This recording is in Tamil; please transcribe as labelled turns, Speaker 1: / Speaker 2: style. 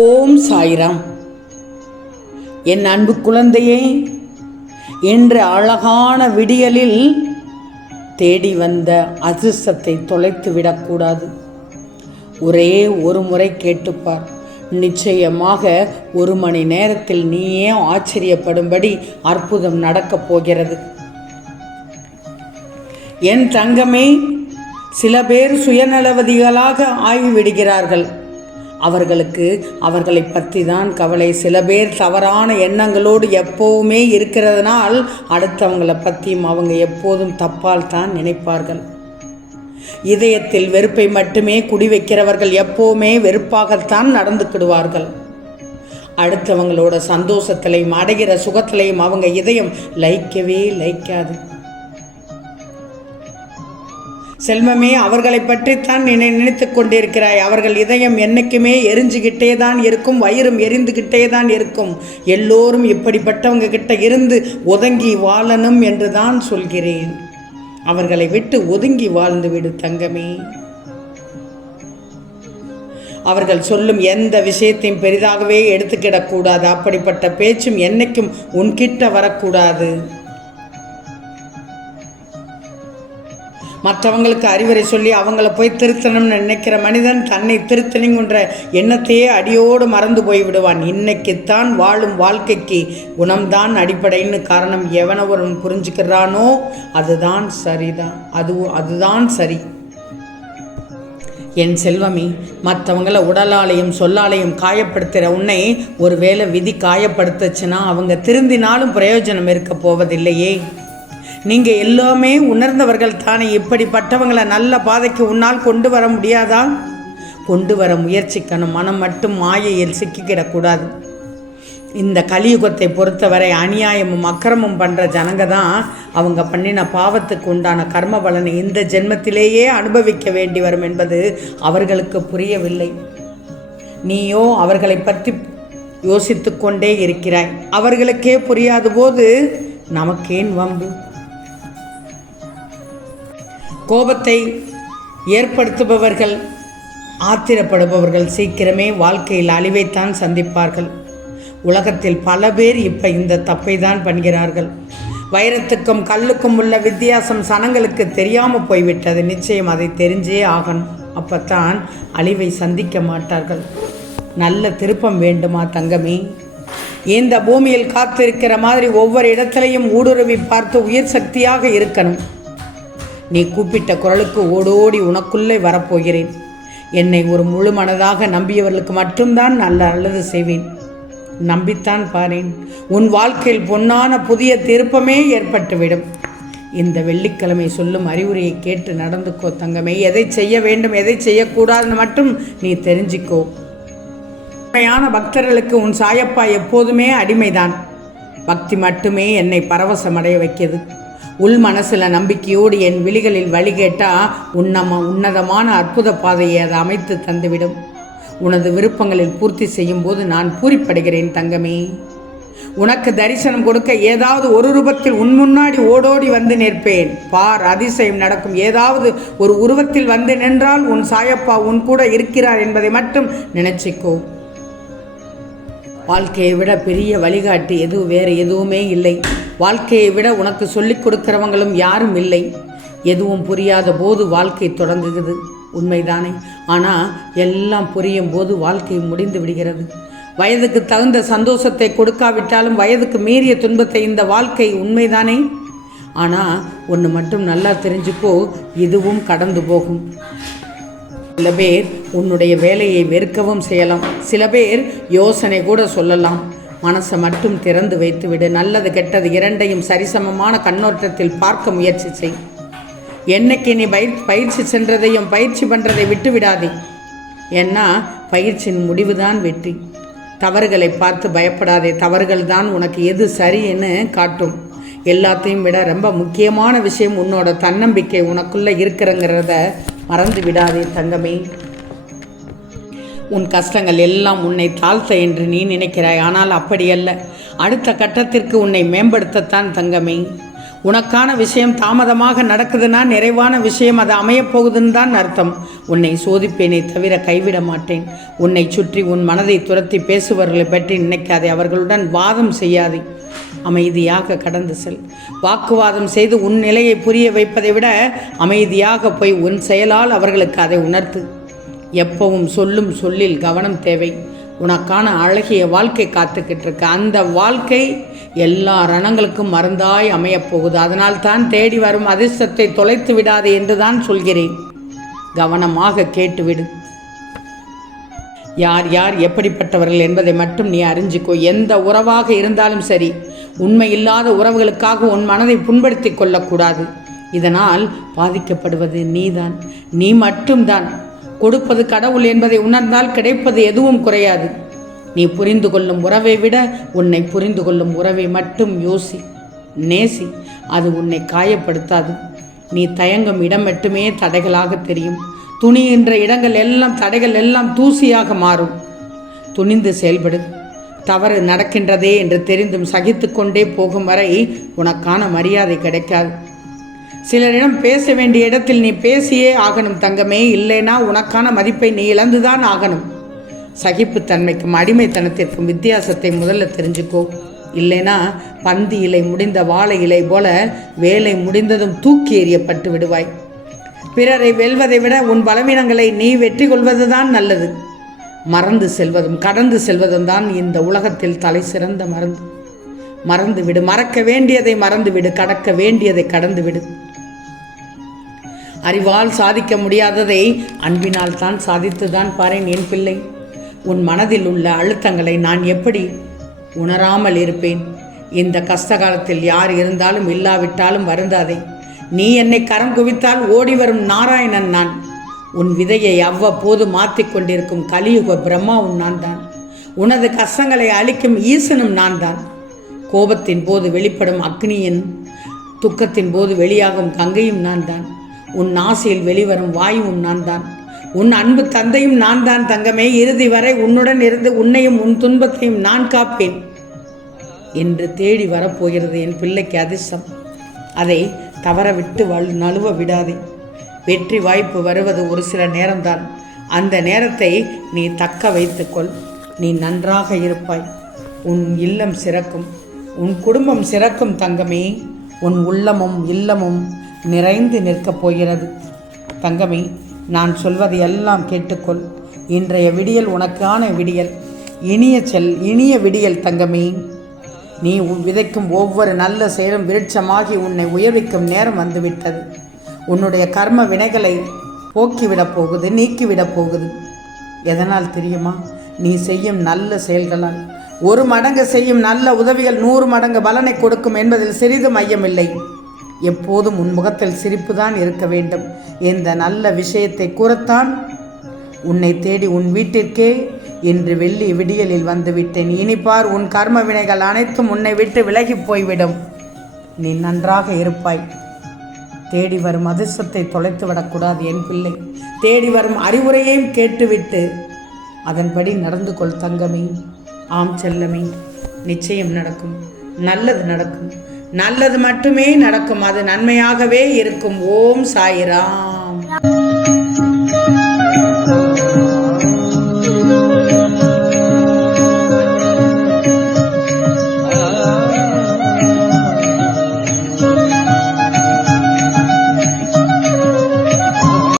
Speaker 1: ஓம் சாய்ராம். என் அன்பு குழந்தையே இன்று அழகான விடியலில் தேடி வந்த அதிர்ஷ்டத்தை தொலைத்து விடக்கூடாது. ஒரே ஒரு முறை கேட்டுப்பார். நிச்சயமாக ஒரு மணி நேரத்தில் நீயே ஆச்சரியப்படும்படி அற்புதம் நடக்கப் போகிறது. என் தங்கமே சில பேர் சுயநலவதிகளாக ஆகிவிடுகிறார்கள். அவர்களுக்கு அவர்களை பற்றி தான் கவலை. சில பேர் தவறான எண்ணங்களோடு எப்போவுமே இருக்கிறதுனால் அடுத்தவங்களை பற்றியும் அவங்க எப்போதும் தப்பால் தான் நினைப்பார்கள். இதயத்தில் வெறுப்பை மட்டுமே குடி வைக்கிறவர்கள் எப்போவுமே வெறுப்பாகத்தான் நடந்துக்கிடுவார்கள் அடுத்தவங்களோட சந்தோஷத்திலையும் அடைகிற சுகத்திலையும் அவங்க இதயம் லைக்கவே லைக்காது செல்வமே அவர்களை பற்றித்தான் நினை நினைத்து கொண்டிருக்கிறாய். அவர்கள் இதயம் என்னைக்குமே எரிஞ்சுக்கிட்டே தான் இருக்கும் வயிறும் எரிந்துக்கிட்டே தான் இருக்கும். எல்லோரும் இப்படிப்பட்டவங்க கிட்ட இருந்து ஒதுங்கி வாழணும் என்று தான் சொல்கிறேன். அவர்களை விட்டு ஒதுங்கி வாழ்ந்து விடு தங்கமே. அவர்கள் சொல்லும் எந்த விஷயத்தையும் பெரிதாகவே எடுத்துக்கிடக்கூடாது. அப்படிப்பட்ட பேச்சும் என்னைக்கும் உன்கிட்ட வரக்கூடாது. மற்றவங்களுக்கு அறிவுரை சொல்லி அவங்கள போய் திருத்தணும்னு நினைக்கிற மனிதன் தன்னை திருத்தணுங்கிற எண்ணத்தையே அடியோடு மறந்து போய்விடுவான் இன்னைக்குத்தான் வாழும் வாழ்க்கைக்கு குணம்தான் அடிப்படைன்னு காரணம் எவனவரும் புரிஞ்சுக்கிறானோ அதுதான் சரிதான் அது அதுதான் சரி. என் செல்வமே மற்றவங்கள உடலாலையும் சொல்லாலையும் காயப்படுத்துகிற உன்னை ஒருவேளை விதி காயப்படுத்துச்சுன்னா அவங்க திருந்தினாலும் பிரயோஜனம் இருக்க போவதில்லையே. நீங்கள் எல்லாமே உணர்ந்தவர்கள் தானே? இப்படிப்பட்டவங்களை நல்ல பாதைக்கு உன்னால் கொண்டு வர முடியாதா? கொண்டு வர முயற்சிக்கணும். மனம் மட்டும் மாயையில் சிக்கிக்கிடக்கூடாது. இந்த கலியுகத்தை பொறுத்தவரை அநியாயமும் அக்கிரமும் பண்ணுற ஜனங்க தான் அவங்க பண்ணின பாவத்துக்கு உண்டான கர்ம பலனை இந்த ஜென்மத்திலேயே அனுபவிக்க வேண்டி வரும் என்பது அவர்களுக்கு புரியவில்லை. நீயோ அவர்களை பற்றி யோசித்து கொண்டே இருக்கிறாய். அவர்களுக்கே புரியாத போது நமக்கேன் வம்பு. கோபத்தை ஏற்படுத்துபவர்கள் ஆத்திரப்படுபவர்கள் சீக்கிரமே வாழ்க்கையில் அழிவைத்தான் சந்திப்பார்கள். உலகத்தில் பல பேர் இப்போ இந்த தப்பை தான் பண்ணுகிறார்கள். வைரத்துக்கும் கல்லுக்கும் உள்ள வித்தியாசம் சனங்களுக்கு தெரியாமல் போய்விட்டது. நிச்சயம் அதை தெரிஞ்சே ஆகணும். அப்பத்தான் அழிவை சந்திக்க மாட்டார்கள். நல்ல திருப்பம் வேண்டுமா தங்கமே? இந்த பூமியில் காத்திருக்கிற மாதிரி ஒவ்வொரு இடத்திலையும் ஊடுருவி பார்த்து உயிர் சக்தியாக இருக்கணும். நீ கூப்பிட்ட குரலுக்கு ஓடோடி உனக்குள்ளே வரப்போகிறேன். என்னை ஒரு முழு மனதாக நம்பியவர்களுக்கு மட்டும்தான் நல்ல நல்லது செய்வேன். நம்பித்தான் பாரேன். உன் வாழ்க்கையில் பொன்னான புதிய திருப்பமே ஏற்பட்டுவிடும். இந்த வெள்ளிக்கிழமை சொல்லும் அறிவுரையை கேட்டு நடந்துக்கோ தங்கமே. எதை செய்ய வேண்டும் எதை செய்யக்கூடாதுன்னு மட்டும் நீ தெரிஞ்சுக்கோ. உண்மையான பக்தர்களுக்கு உன் சாயப்பா எப்போதுமே அடிமைதான். பக்தி மட்டுமே என்னை பரவசமடைய வைக்கிறது. உள் மனசில் நம்பிக்கையோடு என் விழிகளில் வழி கேட்டால் உன்னம உன்னதமான அற்புத பாதையை அதை அமைத்து தந்துவிடும். உனது விருப்பங்களில் பூர்த்தி செய்யும் போது நான் பூரிப்படுகிறேன் தங்கமே. உனக்கு தரிசனம் கொடுக்க ஏதாவது ஒரு ரூபத்தில் உன் முன்னாடி ஓடோடி வந்து நிற்பேன். பார் அதிசயம் நடக்கும். ஏதாவது ஒரு உருவத்தில் வந்து நின்றால் உன் சாயப்பா உன் கூட இருக்கிறார் என்பதை மட்டும் நினைச்சிக்கோ. வாழ்க்கையை விட பெரிய வழிகாட்டி எதுவும் வேறு எதுவுமே இல்லை. வாழ்க்கையை விட உனக்கு சொல்லிக் கொடுக்கிறவங்களும் யாரும் இல்லை. எதுவும் புரியாத போது வாழ்க்கை தொடங்குகிறது. உண்மைதானே? ஆனால் எல்லாம் புரியும் போது வாழ்க்கை முடிந்து விடுகிறது. வயதுக்கு தகுந்த சந்தோஷத்தை கொடுக்காவிட்டாலும் வயதுக்கு மீறிய துன்பத்தை இந்த வாழ்க்கை உண்மைதானே? ஆனால் ஒன்று மட்டும் நல்லா தெரிஞ்சுக்கோ இதுவும் கடந்து போகும். சில பேர் உன்னுடைய வேலையை வெறுக்கவும் செய்யலாம். சில பேர் யோசனை கூட சொல்லலாம். மனசை மட்டும் திறந்து வைத்துவிடு. நல்லது கெட்டது இரண்டையும் சரிசமமான கண்ணோட்டத்தில் பார்க்க முயற்சி செய். என்னைக்கு நீ பயிர் பயிற்சி சென்றதையும் பயிற்சி பண்ணுறதை விட்டு விடாதே ஏன்னா பயிற்சியின் முடிவுதான் வெற்றி. தவறுகளை பார்த்து பயப்படாதே. தவறுகள் தான் உனக்கு எது சரின்னு காட்டும். எல்லாத்தையும் விட ரொம்ப முக்கியமான விஷயம் உன்னோட தன்னம்பிக்கை உனக்குள்ளே இருக்கிறங்கிறத மறந்து விடாதே தங்கமே. உன் கஷ்டங்கள் எல்லாம் உன்னை தாழ்த்த என்று நீ நினைக்கிறாய். ஆனால் அப்படியல்ல. அடுத்த கட்டத்திற்கு உன்னை மேம்படுத்தத்தான் தங்கமே. உனக்கான விஷயம் தாமதமாக நடக்குதுன்னா நிறைவான விஷயம் அது அமையப்போகுதுன்னு தான் அர்த்தம். உன்னை சோதிப்பேனே தவிர கைவிட மாட்டேன். உன்னை சுற்றி உன் மனதை துரத்தி பேசுபவர்களை பற்றி நினைக்காதே. அவர்களுடன் வாதம் செய்யாதே. அமைதியாக கடந்து செல். வாக்குவாதம் செய்து உன் நிலையை புரிய வைப்பதை விட அமைதியாக போய் உன் செயலால் அவர்களுக்கு அதை உணர்த்து. எப்பவும் சொல்லும் சொல்லில் கவனம் தேவை. உனக்கான அழகிய வாழ்க்கை காத்துக்கிட்டு இருக்கு அந்த வாழ்க்கை எல்லா ரணங்களுக்கும் மருந்தாய் அமையப் போகுது அதனால் தான் தேடி வரும் அதிர்ஷ்டத்தை தொலைத்து விடாது என்று தான் சொல்கிறேன். கவனமாக கேட்டுவிடு. யார் யார் எப்படிப்பட்டவர்கள் என்பதை மட்டும் நீ அறிஞ்சிக்கோ. எந்த உறவாக இருந்தாலும் சரி. உண்மை இல்லாத உறவுகளுக்காக உன் மனதை புண்படுத்தி கொள்ளக்கூடாது. இதனால் பாதிக்கப்படுவது நீதான். நீ மட்டும்தான். கொடுப்பது கடவுள் என்பதை உணர்ந்தால் கிடைப்பது எதுவும் குறையாது. நீ புரிந்து கொள்ளும் உறவை விட உன்னை புரிந்து கொள்ளும் உறவை மட்டும் யோசி நேசி. அது உன்னை காயப்படுத்தாது. நீ தயங்கும் இடம் மட்டுமே தடைகளாக தெரியும். துணிகின்ற இடங்கள் எல்லாம் தடைகள் எல்லாம் தூசியாக மாறும். துணிந்து செயல்படு. தவறு நடக்கின்றதே என்று தெரிந்தும் சகித்துக்கொண்டே போகும் வரை உனக்கான மரியாதை கிடைக்காது. சிலரிடம் பேச வேண்டிய இடத்தில் நீ பேசியே ஆகணும் தங்கமே இல்லைனா உனக்கான மதிப்பை நீ இழந்துதான் ஆகணும். சகிப்புத்தன்மைக்கும் அடிமைத்தனத்திற்கும் வித்தியாசத்தை முதல்ல தெரிஞ்சுக்கோ. இல்லைனா பந்தி இலை முடிந்த வாழை இலை போல வேலை முடிந்ததும் தூக்கி எறியப்பட்டு விடுவாய். பிறரை வெல்வதை விட உன் பலவீனங்களை நீ வெற்றி கொள்வதுதான் நல்லது. மறந்து செல்வதும் கடந்து செல்வதும் தான் இந்த உலகத்தில் தலை சிறந்த மருந்து. மறந்து விடு மறக்க வேண்டியதை மறந்து விடு கடக்க வேண்டியதை கடந்து விடு. அறிவால் சாதிக்க முடியாததை அன்பினால் தான் சாதித்துதான் பாரேன் என் பிள்ளை. உன் மனதில் உள்ள அழுத்தங்களை நான் எப்படி உணராமல் இருப்பேன்? இந்த கஷ்ட காலத்தில் யார் இருந்தாலும் இல்லாவிட்டாலும் வருந்தாதே. நீ என்னை கரம் குவித்தால் ஓடி வரும் நாராயணன் நான். உன் விதையை அவ்வப்போது மாற்றிக்கொண்டிருக்கும் கலியுக பிரம்மாவும் நான் தான் உனது கஷ்டங்களை அழிக்கும் ஈசனும் நான் தான் கோபத்தின் போது வெளிப்படும் அக்னியின் துக்கத்தின் போது வெளியாகும் கங்கையும் நான் தான் உன் நாசியில் வெளிவரும் வாயுவும் நான் தான் உன் அன்பு தந்தையும் நான் தான் தங்கமே. இறுதி வரை உன்னுடன் இருந்து உன்னையும் உன் துன்பத்தையும் நான் காப்பேன். என்று தேடி வரப்போகிறது என் பிள்ளைக்கு அதிர்ஷ்டம். அதை தவற விட்டு வல் நழுவ விடாதே. வெற்றி வாய்ப்பு வருவது ஒரு சில நேரம்தான். அந்த நேரத்தை நீ தக்க வைத்துக்கொள். நீ நன்றாக இருப்பாய். உன் இல்லம் சிறக்கும். உன் குடும்பம் சிறக்கும் தங்கமே. உன் உள்ளமும் இல்லமும் நிறைந்து நிற்கப் போகிறது. தங்கமே நான் சொல்வதை எல்லாம் கேட்டுக்கொள். இன்றைய விடியல் உனக்கான விடியல். இனிய செல் இனிய விடியல் தங்கமே. நீ விதைக்கும் ஒவ்வொரு நல்ல செயலும் விருட்சமாகி உன்னை உயர்விக்கும் நேரம் வந்துவிட்டது. உன்னுடைய கர்ம வினைகளை போக்கிவிடப் போகுது நீக்கிவிடப் போகுது. எதனால் தெரியுமா? நீ செய்யும் நல்ல செயல்களால். ஒரு மடங்கு செய்யும் நல்ல உதவிகள் நூறு மடங்கு பலனை கொடுக்கும் என்பதில் சிறிதும் ஐயமில்லை எப்போதும் உன் முகத்தில் சிரிப்பு தான் இருக்க வேண்டும். இந்த நல்ல விஷயத்தை கூறத்தான் உன்னை தேடி உன் வீட்டிற்கே இன்று வெள்ளி விடியலில் வந்துவிட்டேன். இனிப்பார் உன் கர்ம வினைகள் அனைத்தும் உன்னை விட்டு விலகி போய்விடும். நீ நன்றாக இருப்பாய். தேடி வரும் அதிர்ஷ்டத்தை தொலைத்து விடக்கூடாது என் பிள்ளை. தேடி வரும் அறிவுரையையும் கேட்டுவிட்டு அதன்படி நடந்து கொள் தங்கமே. ஆம் செல்லமே நிச்சயம் நடக்கும். நல்லது நடக்கும். நல்லது மட்டுமே நடக்கும். அது நன்மையாகவே இருக்கும். ஓம் சாயிராம்.